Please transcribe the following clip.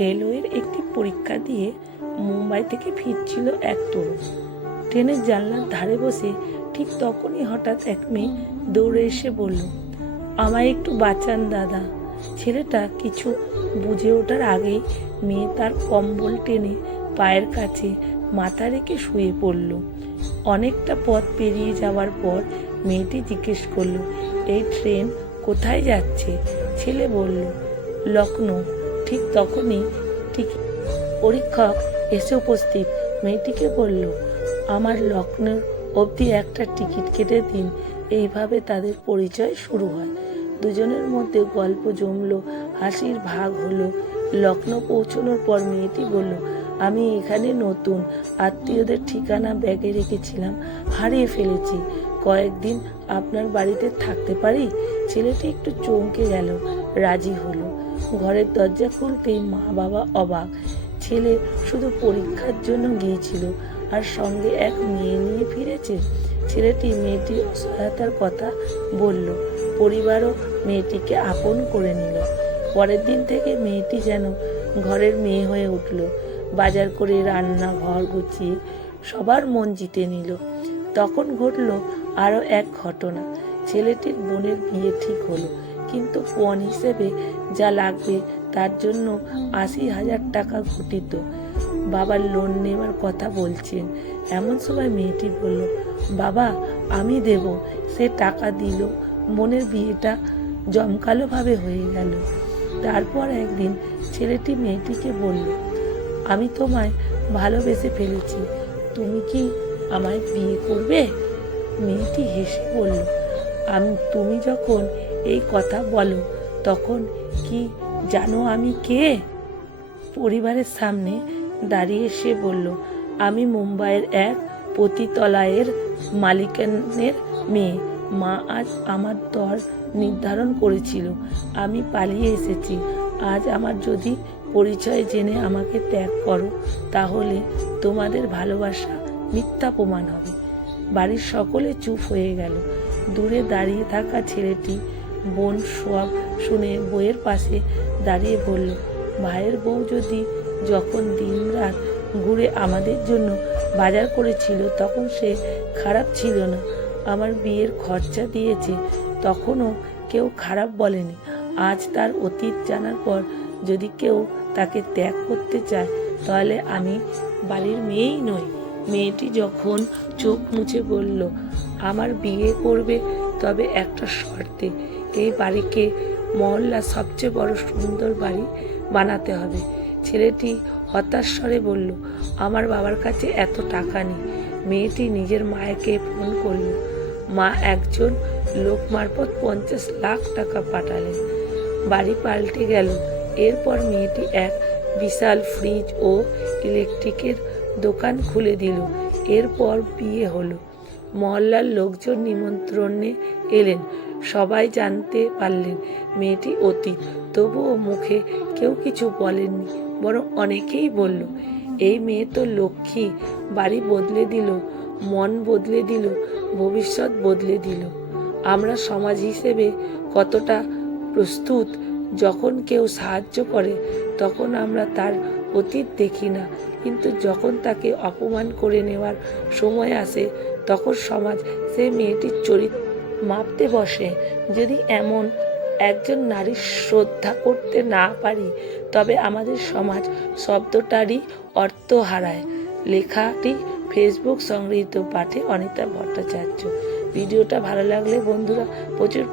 রেলওয়ের একটি পরীক্ষা দিয়ে মুম্বাই থেকে ফিরছিল এক তরুণ। ট্রেনের জানলার ধারে বসে ঠিক তখনই হঠাৎ এক মেয়ে দৌড়ে এসে বলল, আমায় একটু বাঁচান দাদা। ছেলেটা কিছু বুঝে ওঠার আগেই মেয়ে তার কম্বল টেনে পায়ের কাছে মাথা রেখে শুয়ে পড়ল। অনেকটা পথ পেরিয়ে যাওয়ার পর মেয়েটি জিজ্ঞেস করলো, এই ট্রেন কোথায় যাচ্ছে? ছেলে বলল, লখনৌ। ঠিক তখনই পরীক্ষক এসে উপস্থিত। মেয়েটিকে বলল, আমার লখনৌ অবধি একটা টিকিট কেটে দিন। এইভাবে তাদের পরিচয় শুরু হয়। দুজনের মধ্যে গল্প জমলো, হাসির ভাগ হলো। লখনৌ পৌঁছানোর পর মেয়েটি বলল, আমি এখানে নতুন, আত্মীয়দের ঠিকানা ব্যাগে রেখেছিলাম, হারিয়ে ফেলেছি। কয়েকদিন আপনার বাড়িতে থাকতে পারি? ছেলেটি একটু চমকে গেল, রাজি হলো। ঘরের দরজা খুলতেই মা বাবা অবাক। ছেলে শুধু পরীক্ষার জন্য গিয়েছিল, আর সঙ্গে এক মেয়ে নিয়ে ফিরেছে। ছেলেটি মেয়েটির অসহায়তার কথা বলল। পরিবারও মেয়েটিকে আপন করে নিল। পরের দিন থেকে মেয়েটি যেন ঘরের মেয়ে হয়ে উঠল। বাজার করে রান্না ঘর গুছিয়ে সবার মন জিতে নিল। তখন ঘটল আরও এক ঘটনা। ছেলেটির বোনের বিয়ে ঠিক হলো, কিন্তু পণ হিসেবে যা লাগবে তার জন্য 80,000 টাকা ঘটিত। বাবার লোন নেওয়ার কথা বলছেন। এমন সময় মেয়েটি বলল, বাবা আমি দেব। সে টাকা দিল। বোনের বিয়েটা জমকালোভাবে হয়ে গেল। তারপর একদিন ছেলেটি মেয়েটিকে বলল, আমি তোমায় ভালোবেসে ফেলেছি, তুমি কি আমায় বিয়ে করবে? মেয়েটি হেসে বলল, তুমি যখন এই কথা বলো তখন কি জানো আমি কে? পরিবারের সামনে দাঁড়িয়ে সে বলল, আমি মুম্বাইয়ের এক পতিতালয়ের মালিকের মেয়ে। মা আজ আমার দর নির্ধারণ করেছিল, আমি পালিয়ে এসেছি। আজ আমার যদি পরিচয় জেনে আমাকে ত্যাগ করো, তাহলে তোমাদের ভালোবাসা মিথ্যা প্রমাণ হবে। বাড়ির সকলে চুপ হয়ে গেল। দূরে দাঁড়িয়ে থাকা ছেলেটি বোন সব শুনে বইয়ের পাশে দাঁড়িয়ে বলল, ভাইয়ের বউ যদি যখন দিনরাত ঘুরে আমাদের জন্য বাজার করেছিল তখন সে খারাপ ছিল না। আমার বিয়ের খরচা দিয়েছে, তখনও কেউ খারাপ বলেনি। আজ তার অতীত জানার পর যদি কেউ তাকে ত্যাগ করতে চায়, তাহলে আমি বাড়ির মেয়েই নই। মেয়েটি যখন চোখ মুছে বলল, আমার বিয়ে করবে, তবে একটা শর্তে, এই বাড়িকে মহল্লার সবচেয়ে বড় সুন্দর বাড়ি বানাতে হবে। ছেলেটি হতাশ স্বরে বলল, আমার বাবার কাছে এত টাকা নেই। মেয়েটি নিজের মাকে ফোন করল। মা একজন লোক মারফত 50 লাখ টাকা পাঠালেন। বাড়ি পাল্টে গেল। এরপর মেয়েটি এক বিশাল ফ্রিজ ও ইলেকট্রিকের দোকান খুলে দিল। এরপর বিয়ে হলো। মহল্লার লোকজন নিমন্ত্রণে এলেন। সবাই জানতে পারলেন মেয়েটি অতীত। তবুও মুখে কেউ কিছু বলেননি, বরং অনেকেই বলল, এই মেয়ে তো লক্ষ্মী। বাড়ি বদলে দিল, মন বদলে দিল, ভবিষ্যৎ বদলে দিল। আমরা সমাজ হিসেবে কতটা প্রস্তুত? যখন কেউ সাহায্য করে তখন আমরা তার অতীত দেখি না, কিন্তু যখন তাকে অপমান করে নেওয়ার সময় আসে তখন সমাজ সেই মেয়েটির চরিত্র মাপতে বসে। যদি এমন একজন নারীর শ্রদ্ধা করতে না পারি, তবে আমাদের সমাজ শব্দটারই অর্থ হারায়। লেখাটি ফেসবুক সংগৃহীত, পাঠে অনিতা ভট্টাচার্য। ভিডিওটা ভালো লাগলে বন্ধুরা প্রচুর